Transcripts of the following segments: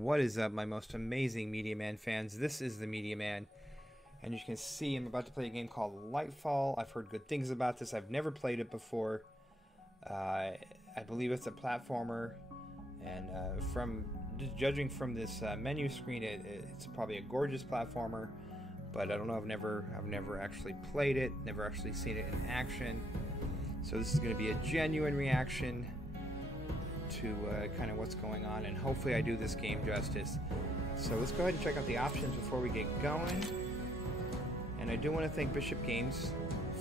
What is up, my most amazing Mediaman fans? This is the Mediaman, and you can see I'm about to play a game called Lightfall. I've heard good things about this. I've never played it before. I believe it's a platformer, and judging from this menu screen, it's probably a gorgeous platformer. But I don't know. I've never actually played it. Never actually seen it in action. So this is going to be a genuine reaction to kind of what's going on, and hopefully I do this game justice. So let's go ahead and check out the options before we get going. And I do want to thank Bishop Games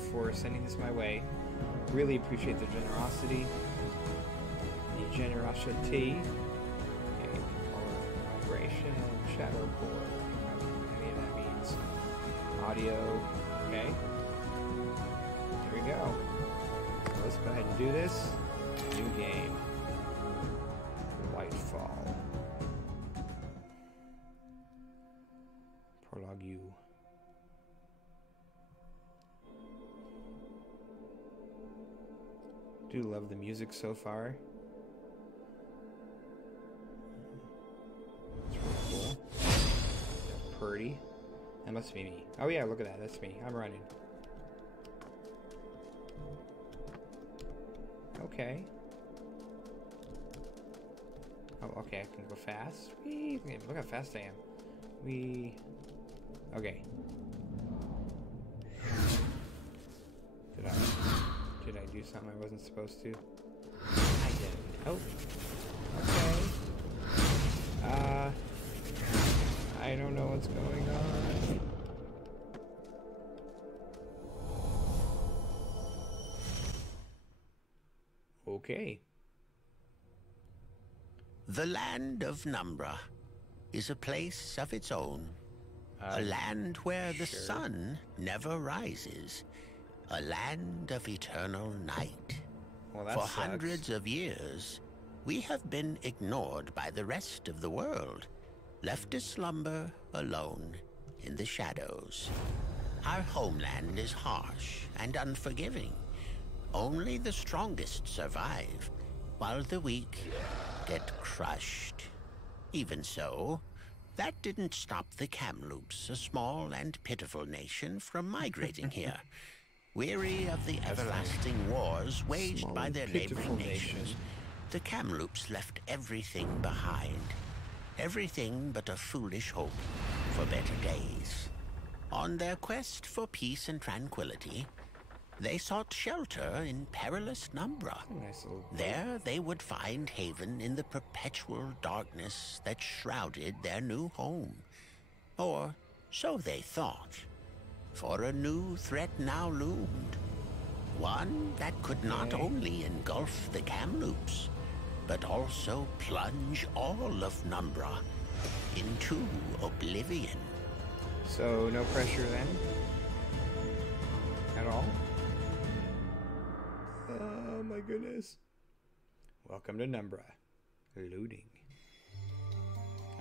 for sending this my way. Really appreciate the generosity. The generosity. Okay, vibration and shadow board. Maybe that means audio. Okay. Here we go. So let's go ahead and do this. New game. Lightfall. Prologue U. Do love the music so far. It's really cool. That's pretty. That must be me. Oh yeah, look at that. That's me. I'm running. Okay. Oh, okay, I can go fast. Whee! Look how fast I am. Okay. Did I do something I wasn't supposed to? I did. Oh. Okay. I don't know what's going on. Okay. The land of Numbra is a place of its own. A land where the sun never rises. A land of eternal night. Well, that For sucks. hundreds of years, we have been ignored by the rest of the world, left to slumber alone in the shadows. Our homeland is harsh and unforgiving. Only the strongest survive, while the weak get crushed. Even so, that didn't stop the Kamloops, a small and pitiful nation, from migrating here. Weary of the everlasting wars waged by their neighboring nations, the Kamloops left everything behind. Everything but a foolish hope for better days. On their quest for peace and tranquility, they sought shelter in perilous Numbra. Nice little... There they would find haven in the perpetual darkness that shrouded their new home. Or so they thought. For a new threat now loomed. One that could not only engulf the Kamloops, but also plunge all of Numbra into oblivion. So, no pressure then? At all? Oh my goodness. Welcome to Numbra. Loading.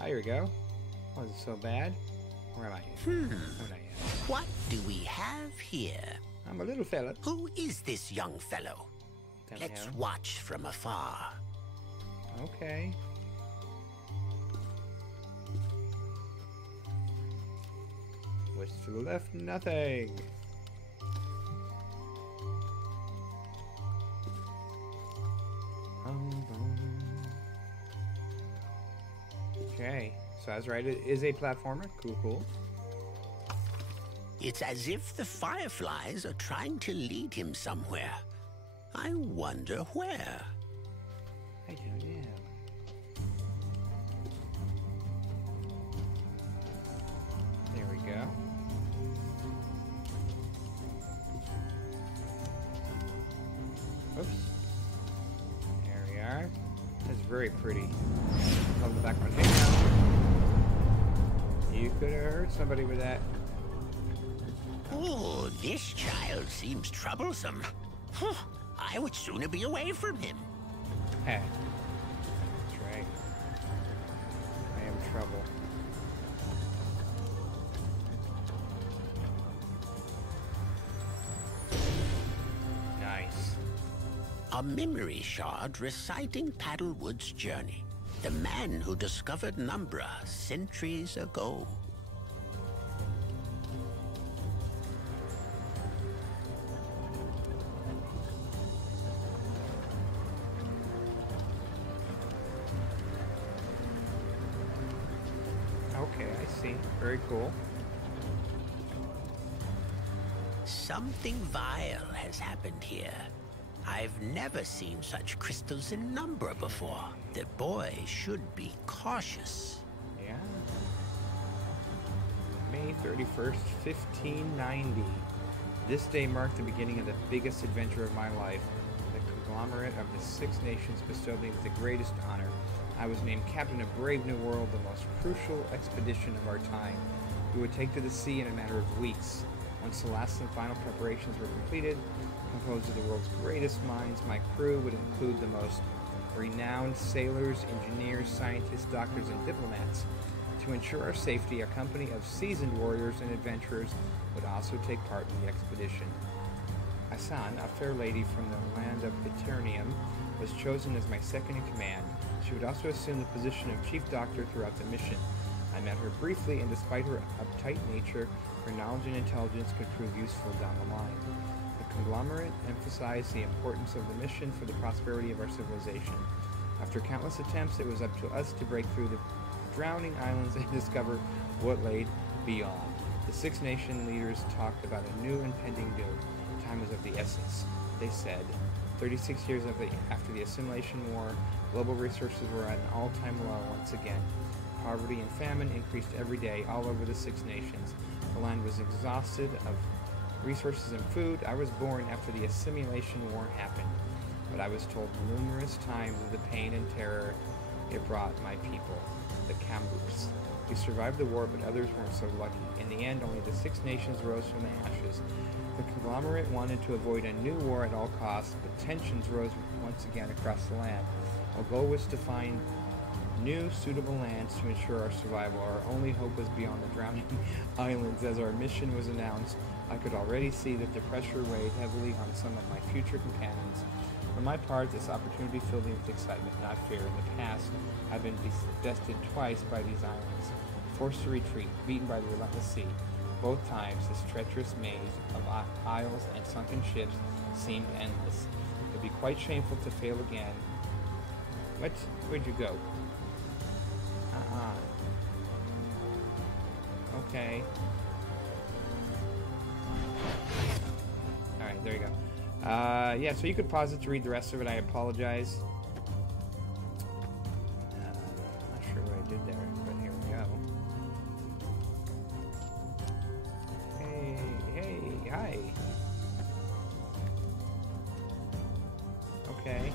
Ah, here we go. Wasn't so bad. Where am I? What do we have here? I'm a little fella. Who is this young fellow? Let's watch from afar. Okay. What's to the left? Nothing. Okay, so I was right. It is a platformer. Cool, cool. It's as if the fireflies are trying to lead him somewhere. I wonder where. I don't know. There we go. Oops. There we are. That's very pretty. Love the background. Hey now. You could have hurt somebody with that. Oh, this child seems troublesome. Huh, I would sooner be away from him. Hey. That's right. I am trouble. Nice. A memory shard reciting Paddlewood's journey. The man who discovered Numbra centuries ago. Okay, I see. Very cool. Something vile has happened here. I've never seen such crystals in Numbra before. The boy should be cautious. Yeah. May 31st, 1590. This day marked the beginning of the biggest adventure of my life. The conglomerate of the Six Nations bestowed me with the greatest honor. I was named captain of Brave New World, the most crucial expedition of our time. We would take to the sea in a matter of weeks. Once the last and final preparations were completed, composed of the world's greatest minds, my crew would include the most renowned sailors, engineers, scientists, doctors, and diplomats. To ensure our safety, a company of seasoned warriors and adventurers would also take part in the expedition. Asan, a fair lady from the land of Eternium, was chosen as my second in command. She would also assume the position of chief doctor throughout the mission. I met her briefly, and despite her uptight nature, her knowledge and intelligence could prove useful down the line. The conglomerate emphasized the importance of the mission for the prosperity of our civilization. After countless attempts, it was up to us to break through the drowning islands and discover what lay beyond. The Six Nation leaders talked about a new impending doom. Time was of the essence, they said. 36 years after the Assimilation War, global resources were at an all-time low once again. Poverty and famine increased every day all over the Six Nations. The land was exhausted of resources and food. I was born after the Assimilation War happened, but I was told numerous times of the pain and terror it brought my people, the Kamloops. We survived the war, but others weren't so lucky. In the end, only the Six Nations rose from the ashes. The conglomerate wanted to avoid a new war at all costs, but tensions rose once again across the land. Our goal was to find new, suitable lands to ensure our survival. Our only hope was beyond the drowning islands. As our mission was announced, I could already see that the pressure weighed heavily on some of my future companions. For my part, this opportunity filled me with excitement, not fear. In the past, I've been bested twice by these islands, forced to retreat, beaten by the relentless sea. Both times, this treacherous maze of isles and sunken ships seemed endless. It would be quite shameful to fail again. What? Where'd you go? Okay. Alright, there you go. Yeah, so you could pause it to read the rest of it. I apologize. Not sure what I did there, but here we go. Hey, hi. Okay.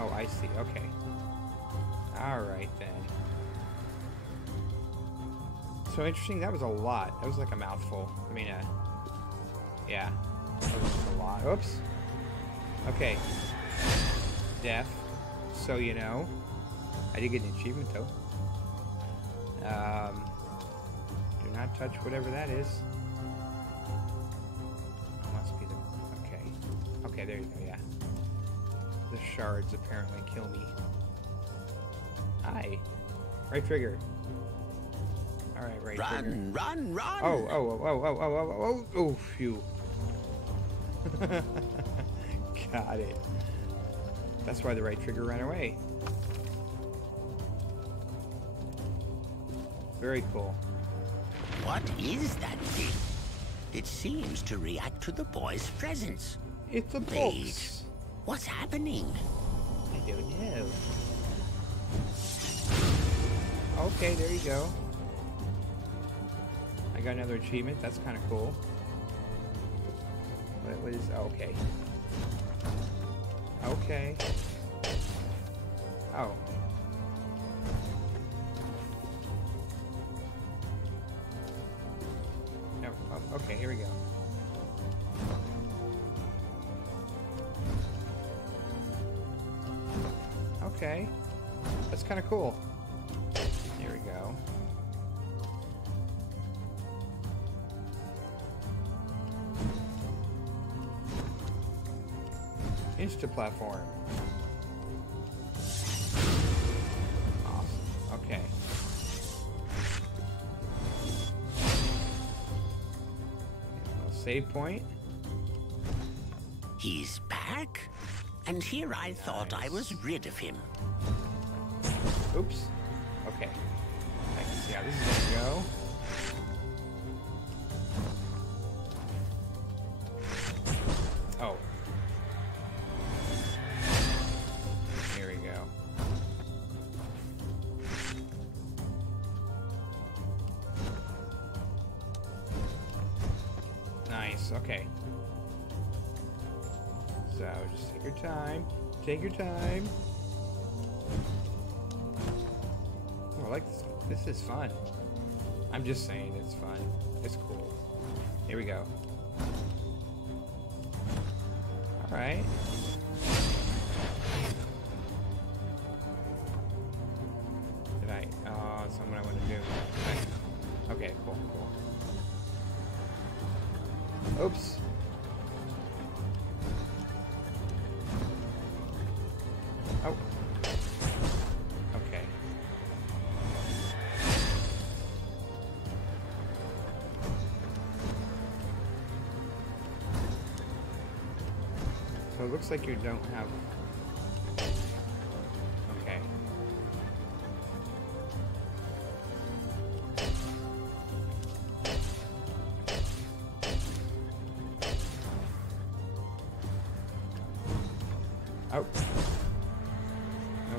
Oh, I see. Okay. Alright then. So interesting. That was a lot. That was like a mouthful. I mean, yeah. That was a lot. Oops. Okay. Death. So you know. I did get an achievement though. Do not touch whatever that is. Oh, must be the... Okay. Okay, there you go, yeah. The shards apparently kill me. Hi. Right trigger. Alright, right trigger. Run! Oh, phew. Got it. That's why the right trigger ran away. Very cool. What is that thing? It seems to react to the boy's presence. It's a box. What's happening? I don't know. Okay, there you go. I got another achievement. That's kind of cool. What is... Okay. Okay. Oh. No. Oh, okay, here we go. Okay. That's kind of cool. Here we go. Insta-platform. save point. He's back? And here I thought I was rid of him. Oops. Okay. I can see how this is gonna go. Oh. Here we go. Nice, okay. So, just take your time. Take your time. Oh, I like this. This is fun. I'm just saying it's fun. It's cool. Here we go. Alright. Did I? Oh, that's not what I want to do. Okay, cool, cool. Oops. Oh. Okay. So it looks like you don't have... Okay. Oh.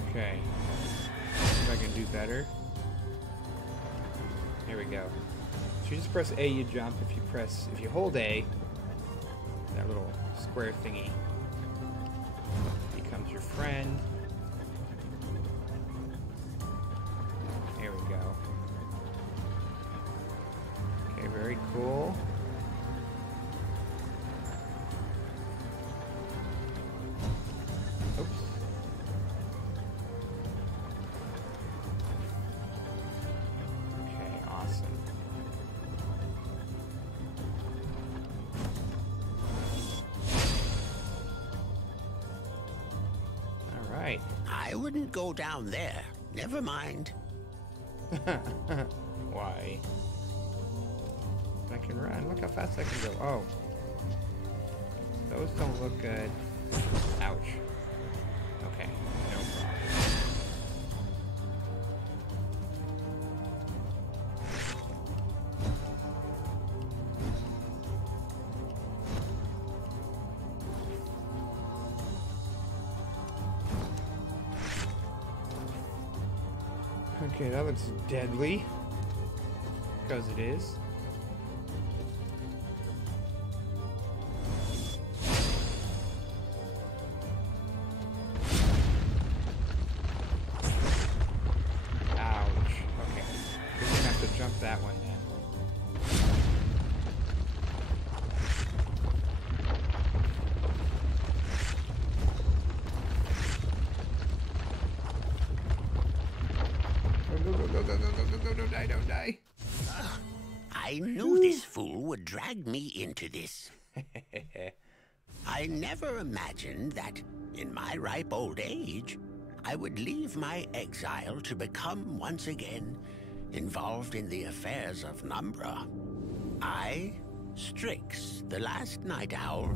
Okay. See if I can do better. Here we go. So you just press A, you jump. If you hold A, that little square thingy becomes your friend. Here we go. Okay, very cool. Oops. Okay, awesome. All right. I wouldn't go down there. Never mind. Why? I can run. Look how fast I can go. Oh. Those don't look good. Ouch. Okay, no problem. Okay, that looks deadly. Because it is. That one then. Go, don't die, don't die. I knew this fool would drag me into this. I never imagined that, in my ripe old age, I would leave my exile to become once again involved in the affairs of Numbra. I, Strix, the last night owl,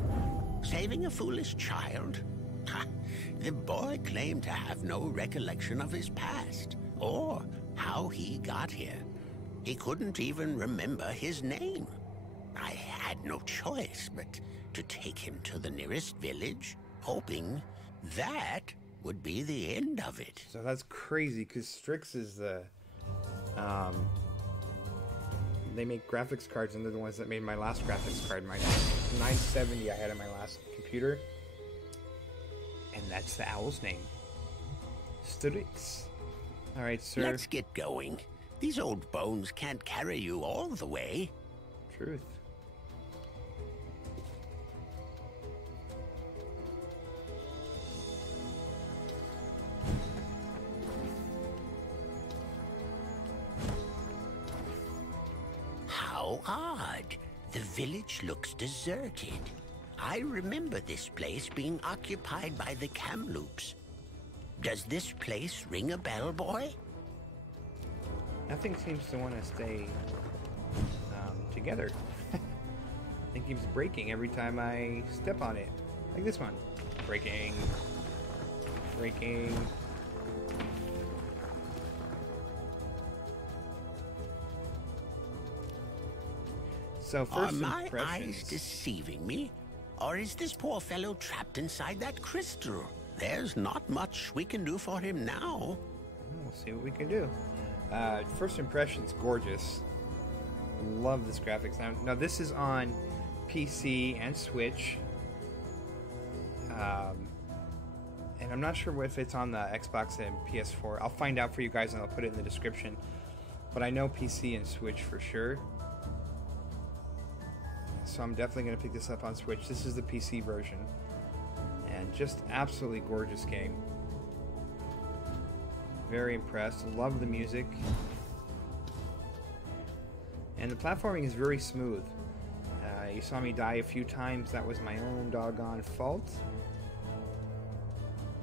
saving a foolish child? Ha, the boy claimed to have no recollection of his past, or how he got here. He couldn't even remember his name. I had no choice but to take him to the nearest village, hoping that would be the end of it. So that's crazy, because Strix is the... they make graphics cards, and they're the ones that made my last graphics card, my 970 I had on my last computer. And that's the owl's name. Strix. Alright, sir. Let's get going. These old bones can't carry you all the way. Truth. How odd. The village looks deserted. I remember this place being occupied by the Kamloops. Does this place ring a bell, boy? Nothing seems to want to stay together. It keeps breaking every time I step on it. Like this one. Breaking. Breaking. So first Are my impressions. eyes deceiving me? Or is this poor fellow trapped inside that crystal? There's not much we can do for him now. We'll see what we can do. First impressions, gorgeous. Love this graphics. Now this is on PC and Switch. And I'm not sure if it's on the Xbox and PS4. I'll find out for you guys and I'll put it in the description. But I know PC and Switch for sure. So I'm definitely going to pick this up on Switch. This is the PC version. And just absolutely gorgeous game. Very impressed. Love the music. And the platforming is very smooth. You saw me die a few times. That was my own doggone fault. I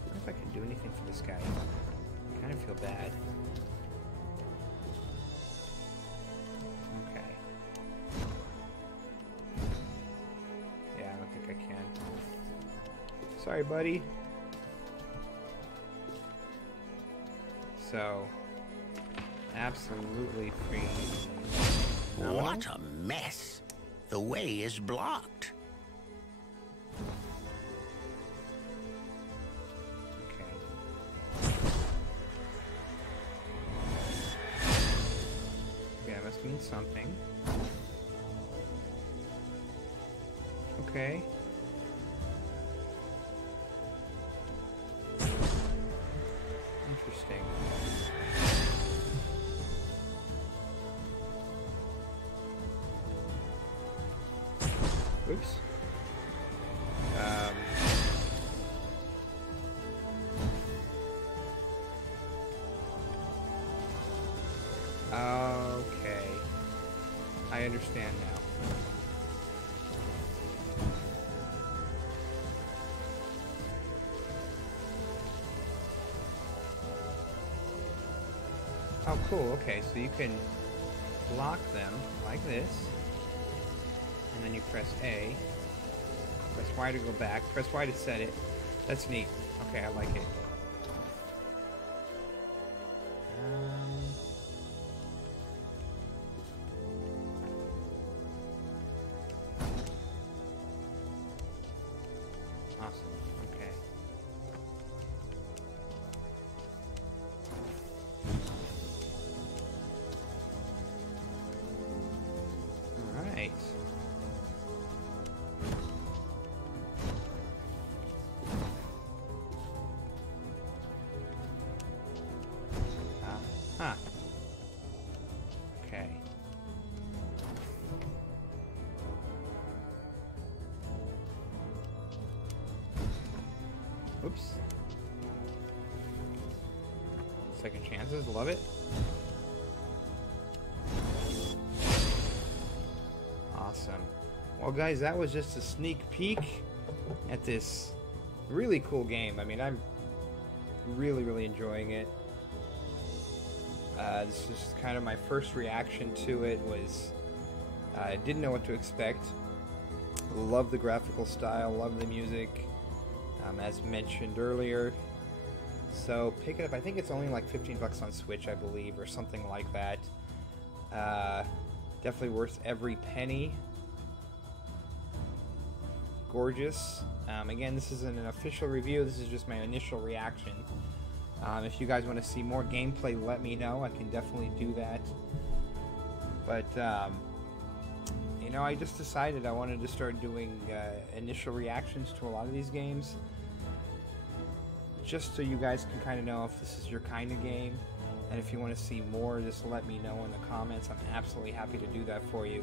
wonder if I can do anything for this guy. I kind of feel bad. Okay. Yeah, I don't think I can. Sorry, buddy. So, absolutely free. No? What a mess. The way is blocked. Okay. Yeah, that must mean something. Okay. Interesting. Oops. Okay. I understand now. Oh, cool. Okay, so you can block them like this. And then you press A. Press Y to go back. Press Y to set it. That's neat. Okay, I like it. Awesome. Okay. All right. Huh. Okay. Oops. Second chances, love it. Awesome. Well, guys, that was just a sneak peek at this really cool game. I mean, I'm really enjoying it. This was kind of my first reaction to it. Was I didn't know what to expect. Love the graphical style, love the music, as mentioned earlier. So pick it up. I think it's only like 15 bucks on Switch, I believe, or something like that. Definitely worth every penny. Gorgeous. Again, this isn't an official review. This is just my initial reaction. If you guys want to see more gameplay, let me know. I can definitely do that. But, you know, I just decided I wanted to start doing initial reactions to a lot of these games. Just so you guys can kind of know if this is your kind of game. And if you want to see more, just let me know in the comments. I'm absolutely happy to do that for you.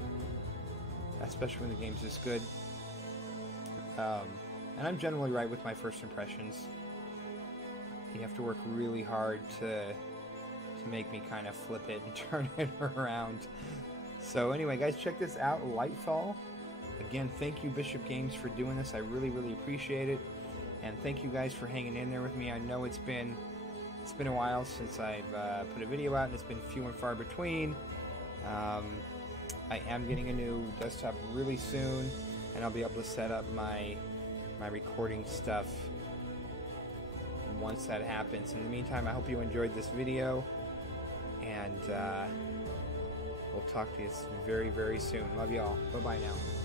Especially when the game's this good. And I'm generally right with my first impressions. You have to work really hard to make me kind of flip it and turn it around. So anyway, guys, check this out, Lightfall. Again, thank you, Bishop Games, for doing this. I really appreciate it. And thank you guys for hanging in there with me. I know it's been a while since I've put a video out, and it's been few and far between. I am getting a new desktop really soon, and I'll be able to set up my recording stuff once that happens. In the meantime, I hope you enjoyed this video, and we'll talk to you very, very soon. Love y'all. Bye-bye now.